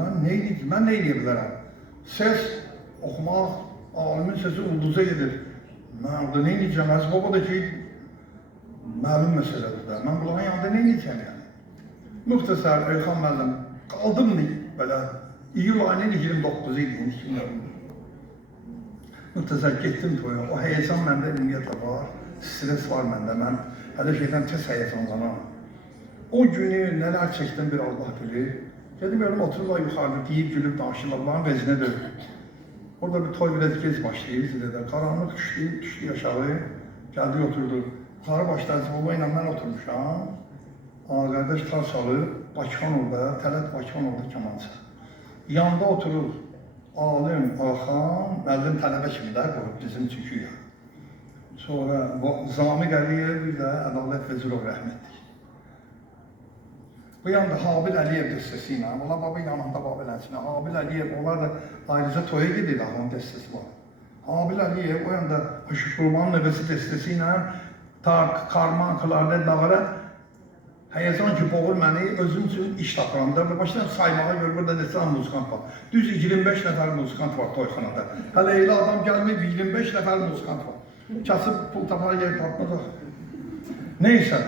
mən nə edə bilərəm? Səs oxumaq, alimin səsi ulduza gedir. Mən orada nə edəcəm? Əziz baba da ki, məlum məsələdir də. Mən bunların yanında nə edəcəm yəni? Müxtəsər, Elxan müəllim, qaldım belə, iyul ayının 29-u idi, 2020. Müxtəsər, getdim toya. O həyəcan məndə ümumiyyətlə var, stres var məndə. Mən hələ şeydən tez həyəcanlanam. O günü nələr çəkdim bir Allah bilir. Gedim gördüm, otururlar yuxarıda, deyib, gülüb, danışırlar, bunların vezinə dövdüm. Orada bir toy biraz gec başlayır, zirədə. Qaranlıq düşdü aşağı, gəldi oturdu. Yuxarı başlayıcı baba ilə mən oturmuşam. Qardaş tar çalır, Bakıxan orada, Tələt Bakıxan orada kamança. Yanında oturur alim, Axan, müəllim tələbə kimi də qoyub bizim çünki. Sonra Zamiq Əliyev, bir də Ədalət Vezirov rəhmətlik. Bu yanda Habil Əliyev dəstəsi ilə, onlar baba yanında Babil Əlsinə, Habil Əliyev, onlar da ayrıca toya gedir, Ağlan dəstəsi var. Habil Əliyev, o yanda Işıq Qurbanın növbəsi dəstəsi ilə Karman, Klarnet, Nağara həyəcan ki, boğur məni, özüm üçün iş tapıram da, başlayam saymağa görə, burada neçə muzikant var. Düz 25 nəfər muzikant var toyxanada. Hələ elə adam gəlməyib, 25 nəfər muzikant var. Kasıb pul tapar yer tapmaz. Neysə.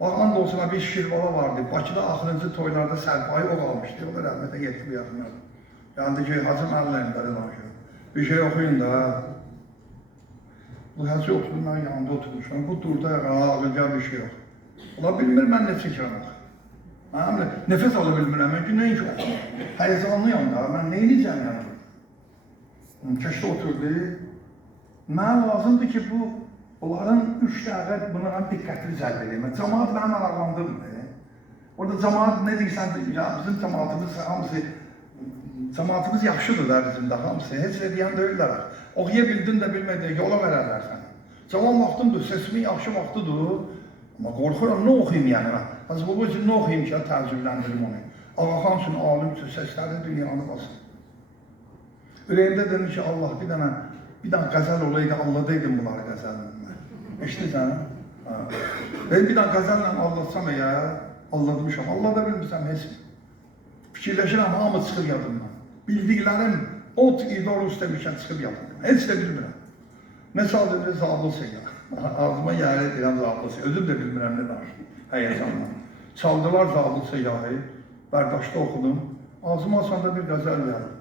Baxman da olsun, bir şirvala vardı. Bakıda axırıncı toylarda sərpayı o qalmışdı. O da rəhmətə getdi bir yaxınlar. Yandı ki, Hacı Məlləyin belə danışıyor. Bir şey oxuyun da. Bu Hacı oturdu, mən yanında oturmuşam. Bu durda ağırca bir şey yox. Ola bilmir, mən nə çəkirəm oxu. Mən nəfəs ala bilmirəm, mən gündən ki oxu. Həyəcanlıyam da, mən nə edəcəm yəni? Kəşdə oturdu. Mənə lazımdır ki, onların 3 dəqiqə buna diqqətini cəlb edeyim. Cəmaat mənim maraqlandırmır. Orada cəmaat nə deyirsən, ya bizim cəmaatımız hamısı, cəmaatımız yaxşıdır da bizim də hamısı. Heç nə deyən deyirlər. Oxuya bildin də bilmədin, yola verərlər səni. Cavan vaxtımdır, sesimin yaxşı vaxtıdır. Amma qorxuram, nə oxuyayım yəni mən? Hacı baba üçün nə oxuyayım ki, təəccübləndirim onu. Ağaxan üçün, alim üçün səsləri dünyanı basın. Ürəyimdə dedim ki, Allah bir dənə qəzəl olaydı, anladaydım bunları qəzəlinlə. Eşitirsən? Ben bir dənə qəzəllə anlatsam əgər, anlatmışam. Anlada bilmirsəm heç mi? Fikirləşirəm, hamı çıxır yadımdan. Bildiklərim, ot idorus demişən çıxır yadımdan. Heç də bilmirəm. Məsal dedim, zabılsa ya. Ağzıma yərə edirəm zabılsa. Özüm də bilmirəm nə danışım. Həyəcanla. Çaldılar zabılsa yağı. Bərdashda oxudum. Ağzıma açanda bir qəzəl gəldi.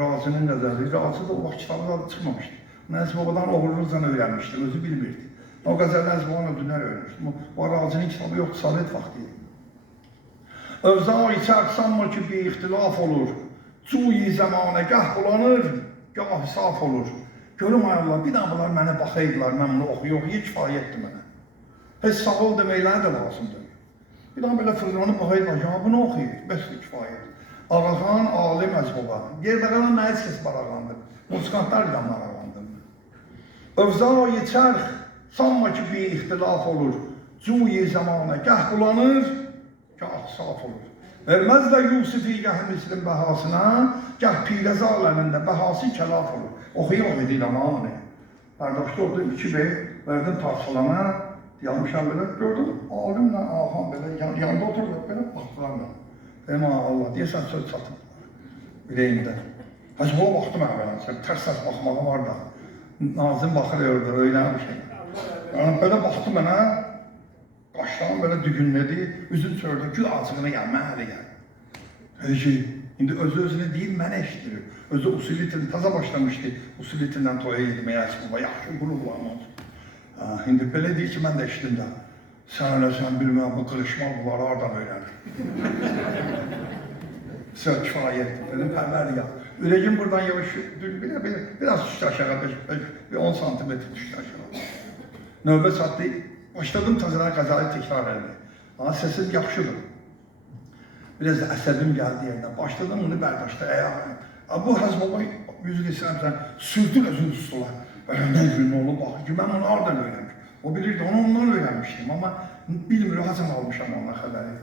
Razinin qəzəli. Razı da o vaxt kitabı da çıxmamışdı. Nəzib babadan oğurluqcan öyrənmişdim, özü bilmirdi. O qəzəl Nəzib babanın ödünlər öyrənmişdim. O Razinin kitabı yoxdur, Sovet vaxtı idi. Övza içər sanmır ki, bir ixtilaf olur. Cuyi zəmanə gəh bulanır, gəh saf olur. Görüm ay Allah, bir daha bunlar mənə baxaydılar, mən bunu oxuya-oxuya kifayətdir mənə. Heç sağ ol deməkləri də lazımdır. Bir daha belə fırlanıb baxaydılar, ya bunu oxuyur, bəsdir kifayət. Ağaxan, alim Əzbaba. Gerdəqana mənə heç kəs maraqlandır. Musikantlar ilə maraqlandır. Övza-i çərx, sanma ki bir ixtilaf olur. Cuyi zamanə gəh bulanır, gəh saf olur. Verməz də Yusifi gəh mislim bəhasına, gəh pirəza aləmində bəhası kəlaf olur. Oxuya-oxuya deyil ama onu. Bərdashda orada 2 bey, verdim tarçalana, yanmışam belə, gördüm, alimlə Ağaxan belə, yanında oturdu, belə baxdılar mənə. Dedim, Allah, deyəsən söz çatırdılar, ürəyimdə. Hacı, o baxdı mənə belə, tərs-tərs baxmağı var da. Nazim baxır orada, öyrənmişim. Yəni, belə baxdı mənə, qaşlarım belə dügünlədi, üzüm çördü, gül acığına gəl, mənə də gəl. Dedi ki, indi özü-özünə deyil, mənə eşitirir. Özü usulitin, taza başlamışdı, usulitindən toya yedim, Əzbaba, yaxşı qurullanmaz. İndi belə deyir ki, mən də eşitim də. Sən elə sən bilməm, bu qırışmaq bunları oradan öyrənir. Söz kifayətdir, dedim, pərvəri yaq. Ürəyim buradan yavaş, biraz düşdü aşağı, bir 10 santimetr düşdü aşağı. Növbə çatdı, başladım təzələr qəzəli təkrar edildi. Ama səsim yaxşıdır. Biraz da əsəbim gəldi yerindən. Başladım onu Bərdashda əyağa. Bu Əzbaba yüzü geçirəm, sürdü özünü tutular. Belə nə gün oğlu baxır ki, mən onu oradan öyrənmişim. O bilirdi, onu ondan öyrənmişdim, amma bilmir, hacan almışam ondan xəbəri.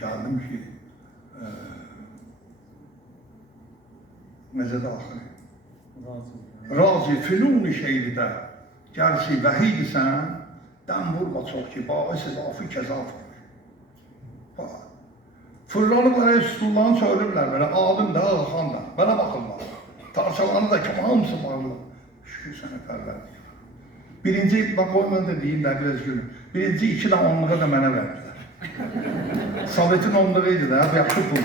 Gəldim ki, necədə axırı? Razi, fünun-i şeylidə, gəlsi vəhidisən, dən vurma çox ki, baisi zafı kəzaf olur. Fırlanıp oraya stullarını söylürlər belə, alim də, ağxan da. Mənə baxırlar. Tarçalarını da kim hamısı varlar. Şükür sənə pərverdik. Birinci, bax o mən də deyim də biraz gülüm. Birinci 2 də 10'luğa da mənə verdilər. Sovetin 10'luğu idi də, yaxşı pul.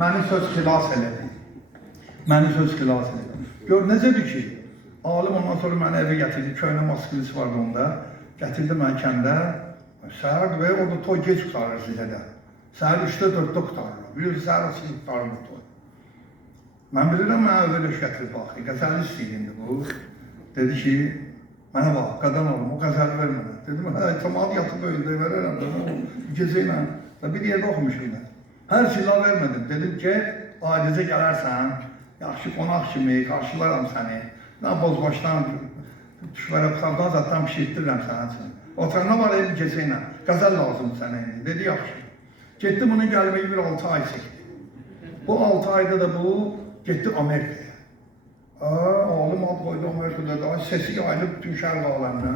Məni söz xilas elədi. Məni söz xilas elədi. Gör, necədir ki, alim ondan sonra məni evə gətirdi, köynə maskilisi vardı onda. Gətirdi məni kəndə, səhər və orada toy gec qutarır sizə də. Səhər 3'də 4'də qutarır. Bir səhər açıq qutarır bu toy. Mən bilirəm, mənə evə löş gətirib baxı. Qəzəli istəyirdi bu. Dedi ki, mənə bax, qadan olum, o qəzəli ver mənə. Dedim, hə, tamam yatıb öyle verərəm də, gecə ilə. Bir yerdə oxumuşum da. Hər silah vermədim. Dedim ki, ailəcə gələrsən, yaxşı qonaq kimi, qarşılaram səni. Bozbaşdan, düşmərə qısaldan zaddan pişirtdirirəm sənə üçün. Oturana var evi gecə ilə, qəzəl lazımdır sənə indi. Dedi, yaxşı. Getdi bunun gəlməyi bir 6 ay çəkdi. Bu 6 ayda da bu, getdi Amerikaya. Alim ad qoydu Amerikada da, sesi yayılıb bütün şərq aləminə.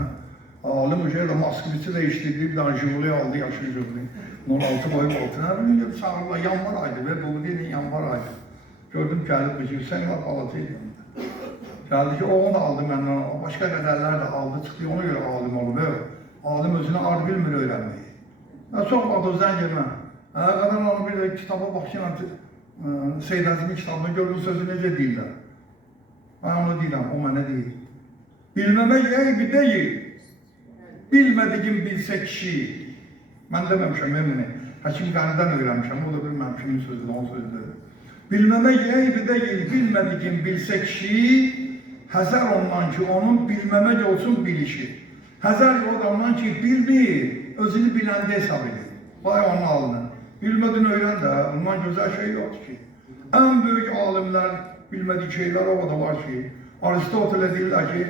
Alim da maskivisi dəyişdirdi, bir dənə jivuli aldı, yaşlı jivuli. 16 boyum altına, bir çağırırlar, yanvar aydı ve bu deyilin yanvar aydı. Gördüm gəlib bu gibi, sen var balatıydı. Gəldi ki, onu da aldı məndən, başqa qədərlər də aldı, çıxdı, ona göre alim olub. Alim özünə ar bilmir öyrənməyi. Çox vaxt özdən gelmə. Qadan onu bir de kitaba baxışın, Seyyid Əzimin kitabını gördüm, sözü necə deyirlər. Mən onu deyirəm, o mənə deyil. Bilməmək eybi deyil. Bilmədiğim bilsə kişi. Mən deməmişəm, emini. Həkim Qənidən öyrənmişəm, o da bilməmişimin sözüdür, onun sözüdür. Bilməmək eybi deyil, bilmədiğim bilsə kişi, həzər ondan ki, onun bilməmək olsun bilişi. Həzər ondan ki, bilmir, özünü biləndə hesab edir. Vay onun alını. Bilmədin öyrən də, ondan gözəl şey yoxdur ki. Ən böyük alimlər bilmədiyi şeylər o da var ki, Aristotelə deyirlər ki,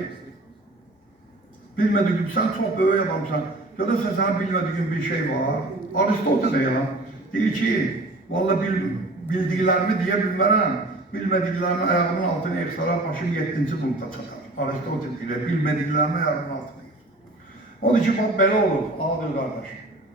bilmədiğin sen çok böyük adamsan. Ya da sen bilmediğin bir şey var. Aristoteles ya. Deyir ki, vallahi bildiklerimi diye bilmərəm. Bilmədiklerimi ayağımın altına yıxsalar, başım 7-ci bulutta çatar. Aristoteles ile bilmədiklerimi ayağımın altına yıxsalar. Onun için bak belə olur, Adil qardaş.